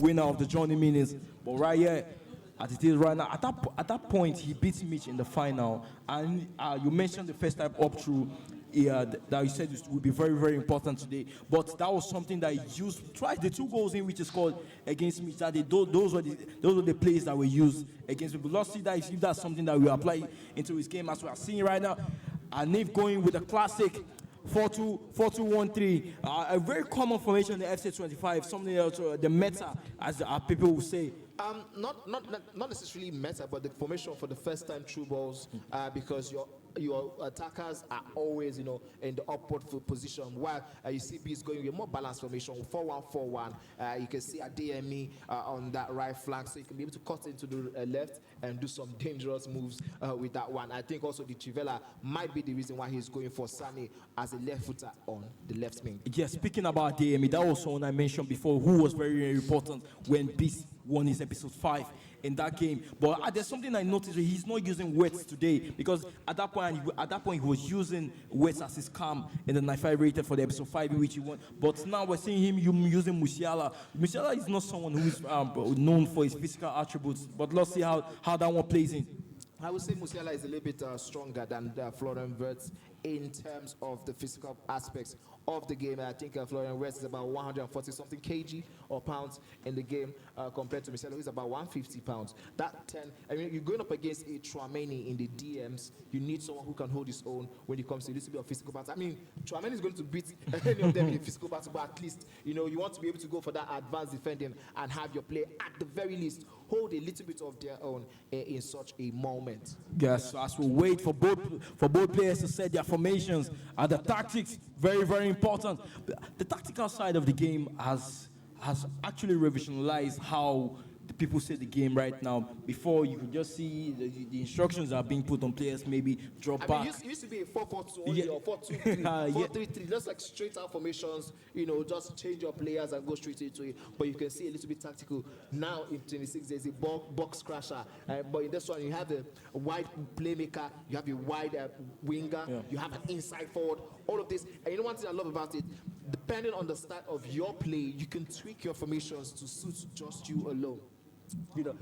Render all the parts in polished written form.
winner of the Johnny Minis. But right here, as it is right now, at that point, he beats Mitch in the final. And you mentioned the first time up through. That you said would be very, very important today. But that was something that he used twice. The 2 goals in which is scored against me, those were the plays that were used against me. But let's see that if that's something that we apply into his game as we are seeing right now. Haneef going with a classic 4-2-1-3. A very common formation in the FC25, something else, the meta, as people will say. Not necessarily meta, but the formation for the first time through balls, because your attackers are always, in the upward position. While you see Beast going with a more balanced formation, 4-1-4-1. You can see a DME on that right flank, so you can be able to cut into the left and do some dangerous moves with that one. I think also the Trivela might be the reason why he's going for Sane as a left footer on the left wing. Yeah, speaking about DME, that was someone I mentioned before who was very, very important when Beast won his episode 5 in that game. But there's something I noticed: he's not using Wets today, because at that point he was using Wets as his cam in the 95 rated for the episode 5 in which he won. But now we're seeing him using Musiala. Musiala is not someone who is known for his physical attributes, but let's see how that one plays in. I would say Musiala is a little bit stronger than Florian Wirtz in terms of the physical aspects of the game. I think Florian Wirtz is about 140 something kg or pounds in the game compared to Musiala, who's about 150 pounds. You're going up against a Tchouaméni in the DMs. You need someone who can hold his own when it comes to a little bit of physical battle. Tchouaméni is going to beat any of them in physical battle, but at least, you want to be able to go for that advanced defending and have your play, at the very least, hold a little bit of their own in such a moment. Yes, so as we wait for both players to set their formations, and the tactics, very, very important. The tactical side of the game has actually revolutionized how the people say the game right now. Before, you could just see the instructions are being put on players, maybe drop back. It used to be a 4-4-2 or 4-2-3, 4-3-3, just like straight out formations, just change your players and go straight into it. But you can see a little bit tactical. Now in 26, there's a box crasher. But in this one, you have a wide playmaker, you have a wide winger, you have an inside forward, all of this. And one thing I love about it, depending on the style of your play, you can tweak your formations to suit just you alone.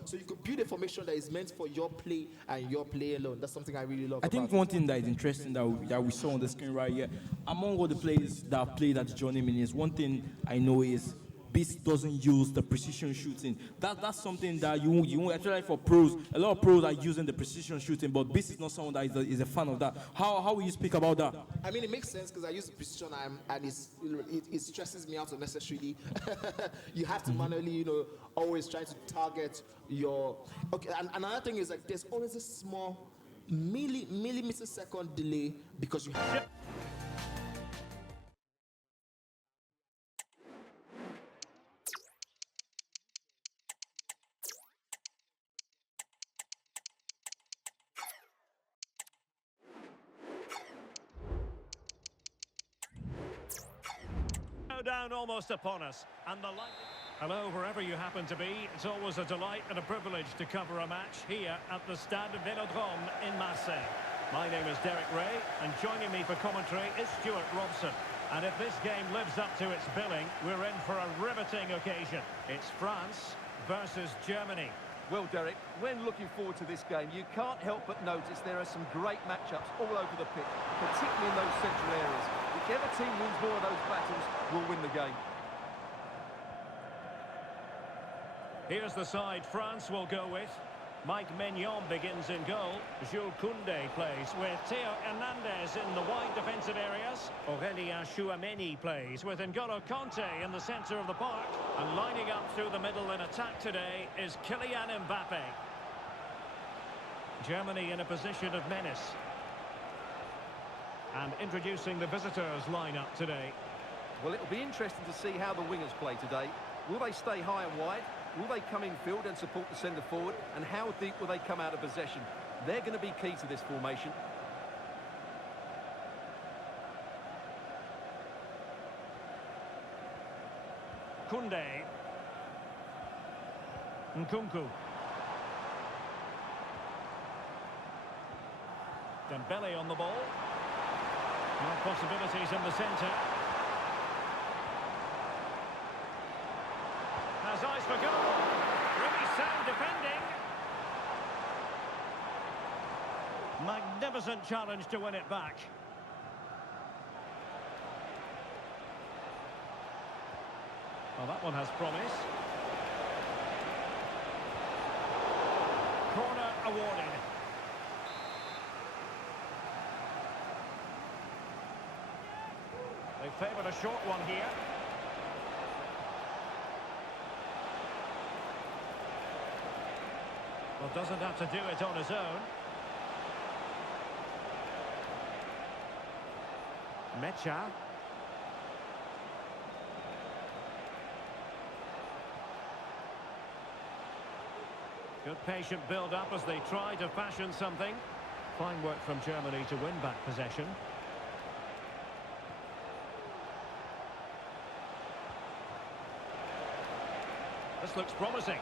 So you could build a formation that is meant for your play and your play alone. That's something I really love. I think one thing that is interesting that we saw on the screen right here, among all the players that have played at Johnny Minis, one thing I know is Beast doesn't use the precision shooting. That's something that you actually, for pros. A lot of pros are using the precision shooting, but Beast is not someone that is a fan of that. How will you speak about that? It makes sense because I use the precision and it stresses me out unnecessarily. You have to manually, always try to target your. Okay, and another thing is there's always a small millimeter second delay because you have. Down almost upon us, and the light. Hello, wherever you happen to be, it's always a delight and a privilege to cover a match here at the Stade Vélodrome in Marseille. My name is Derek Ray, and joining me for commentary is Stuart Robson. And if this game lives up to its billing, we're in for a riveting occasion. It's France versus Germany. Well, Derek, when looking forward to this game, you can't help but notice there are some great matchups all over the pitch, particularly in those central areas. Whichever team wins more of those battles will win the game. Here's the side France will go with. Mike Maignan begins in goal. Jules Koundé plays with Theo Hernandez in the wide defensive areas. Aurélien Tchouaméni plays with N'Golo Kanté in the centre of the park. And lining up through the middle in attack today is Kylian Mbappé. Germany in a position of menace. And introducing the visitors lineup today. Well, it'll be interesting to see how the wingers play today. Will they stay high and wide? Will they come in field and support the centre forward? And how deep will they come out of possession? They're going to be key to this formation. Koundé. Nkunku. Dembele on the ball. More possibilities in the centre. Has for goal. Really sound defending. Magnificent challenge to win it back. Well, that one has promise. Corner awarded. They favoured a short one here. Well, doesn't have to do it on his own. Mecha. Good patient build-up as they try to fashion something. Fine work from Germany to win back possession. This looks promising.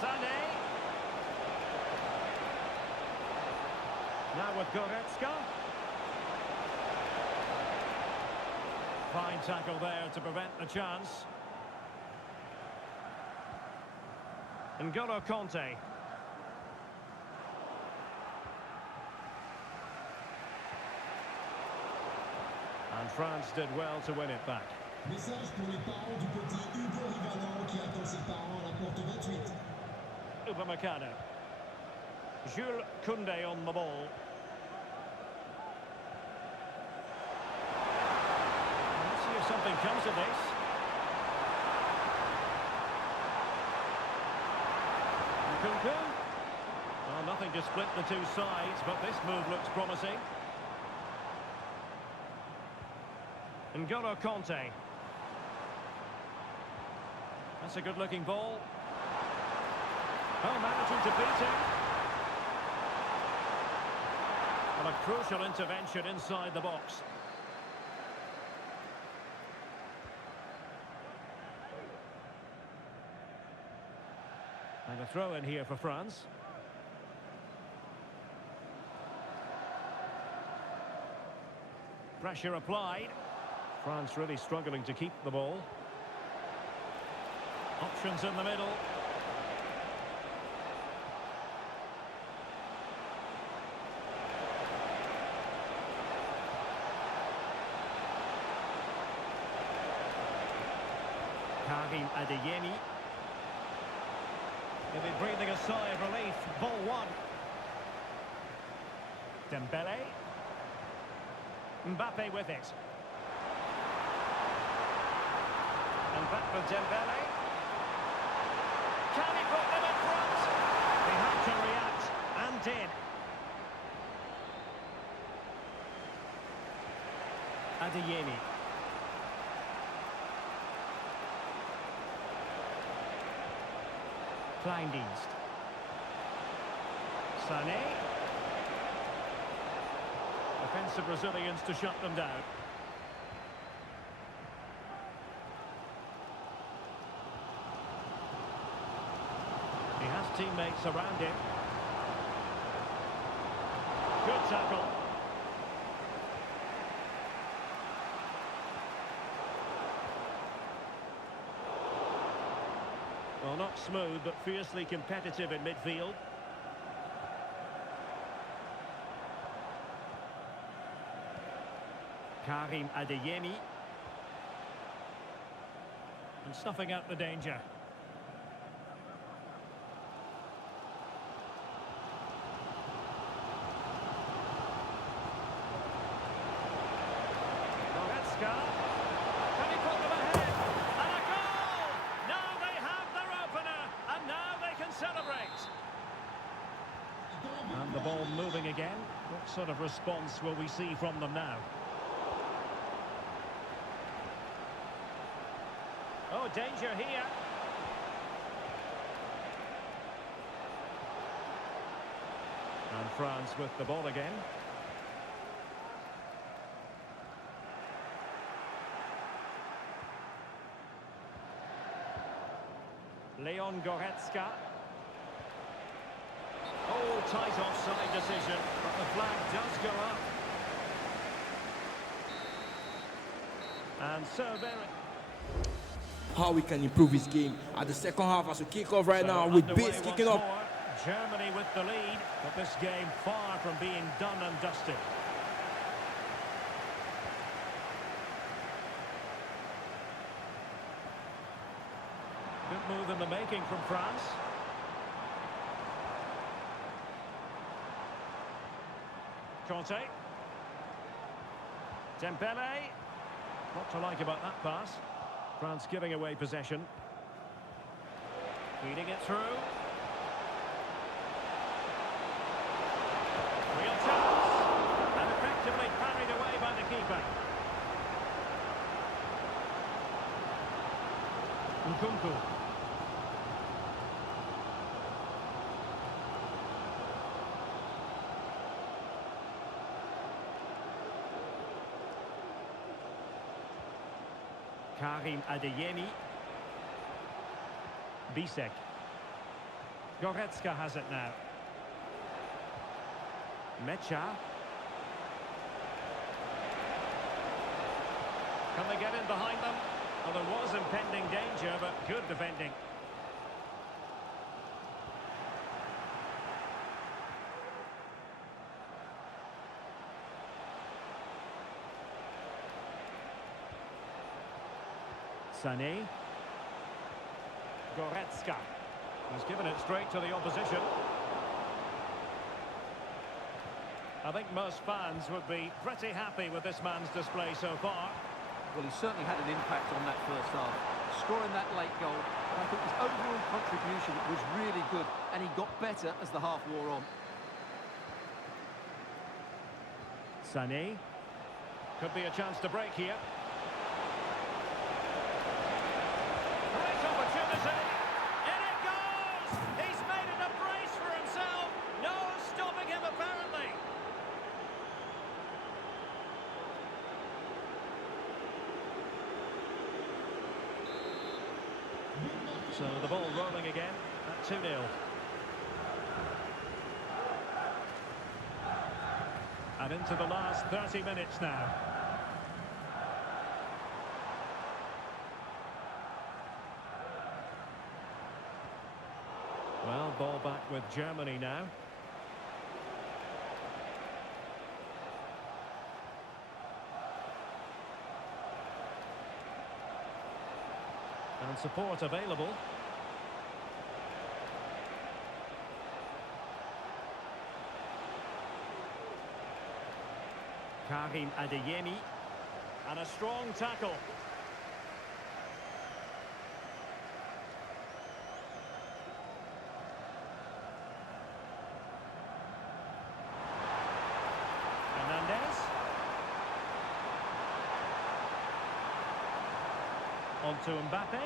Sané. Now with Goretzka. Fine tackle there to prevent the chance. N'Golo Kanté. And France did well to win it back. Message pour les parents du petit Hugo Rivalan qui attend ses parents à la porte 28. Upamecano. Jules Koundé on the ball. Let's see if something comes of this. Nkunku. Well, nothing to split the two sides, but this move looks promising. N'Golo Kanté. That's a good-looking ball. Oh, managing to beat him. Well, a crucial intervention inside the box. And a throw in here for France. Pressure applied. France really struggling to keep the ball. Options in the middle. Karim Adeyemi. They'll be breathing a sigh of relief. Ball one. Dembele. Mbappe with it. And back with Dembele. Can he put them in front? They had to react, and did. Adeyemi. Kleindienst. Sané. Offensive Brazilians to shut them down. He has teammates around him. Good tackle. Well, not smooth, but fiercely competitive in midfield. Karim Adeyemi. And snuffing out the danger. Goretzka. Can he put them ahead? And a goal! Now they have their opener, and now they can celebrate. And the ball moving again. What sort of response will we see from them now? Oh, danger here. And France with the ball again. Leon Goretzka. Oh, tight offside decision, but the flag does go up. And so very... how he can improve his game. At the second half, as we kick off right now with underway Bates kicking once off. more. Germany with the lead, but this game far from being done and dusted. Good move in the making from France. Conte. Dembele. What to like about that pass. France giving away possession. Feeding it through. Real chance. And effectively parried away by the keeper. Nkunku. Karim Adeyemi. Bisek. Goretzka has it now. Mecha. Can they get in behind them? Well, there was impending danger, but good defending. Sané. Goretzka has given it straight to the opposition. I think most fans would be pretty happy with this man's display so far. Well, he certainly had an impact on that first half, scoring that late goal. But I think his overall contribution was really good, and he got better as the half wore on. Sané. Could be a chance to break here. Great opportunity. In it goes! He's made it a brace for himself. No stopping him, apparently. So the ball rolling again at 2-0. And into the last 30 minutes now. Well, ball back with Germany now. And support available. Karim Adeyemi. And a strong tackle. Hernandez. On to Mbappe.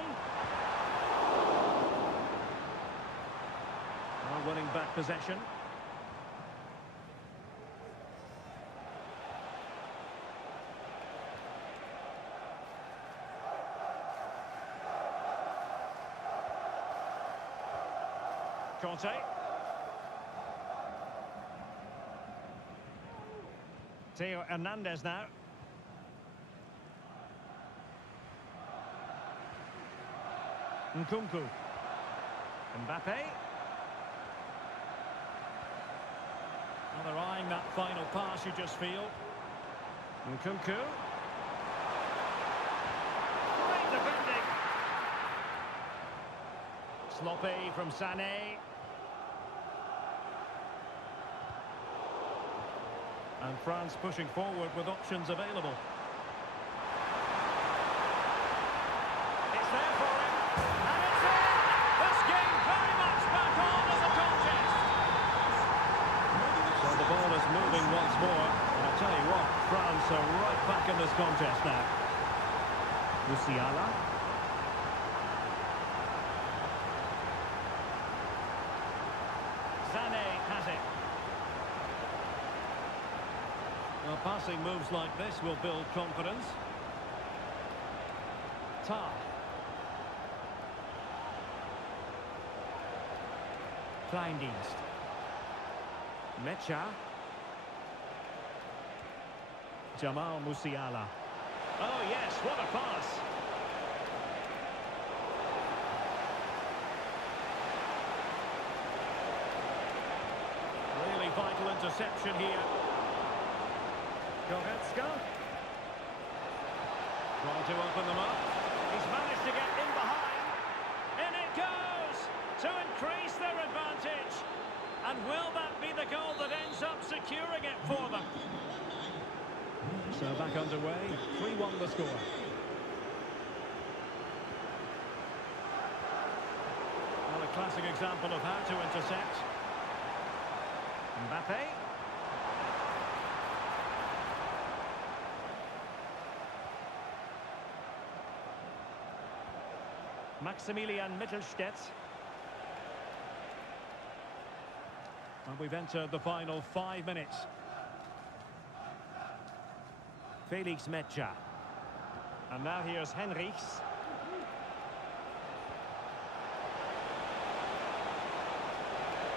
Now winning back possession. Conte. Theo Hernandez now. Nkunku. Mbappe. Well, they're eyeing that final pass, you just feel. Nkunku. Great defending. Sloppy from Sané. And France pushing forward with options available. It's there for him. And it's in! This game very much back on as a contest. So the ball is moving once more. And I'll tell you what, France are right back in this contest now. Musiala. Sané has it. Well, passing moves like this will build confidence. Tar. Kleindienst. Mecha. Jamal Musiala. Oh yes, what a pass. interception here. Goretzka. Trying to open them up. He's managed to get in behind. In it goes to increase their advantage. And will that be the goal that ends up securing it for them? So back underway, 3-1 the score. Well, a classic example of how to intercept. Mbappe. Maximilian Mittelstädt. And we've entered the final 5 minutes. Felix Metscher. And now here's Henrichs.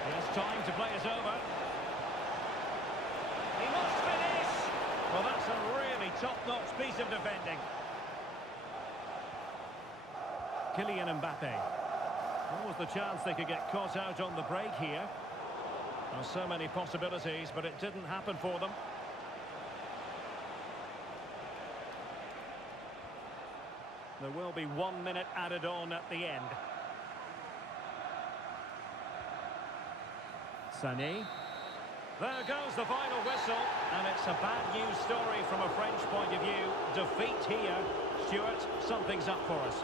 He has time to play it over. He must finish! Well, that's a really top-notch piece of defending. Kylian Mbappe. What was the chance they could get caught out on the break here? Well, so many possibilities, but it didn't happen for them. There will be 1 minute added on at the end. Sané. There goes the final whistle, and it's a bad news story from a French point of view. Defeat here. Stuart, something's up for us.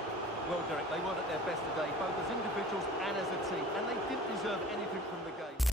Well, Derek, they weren't at their best today, both as individuals and as a team, and they didn't deserve anything from the game.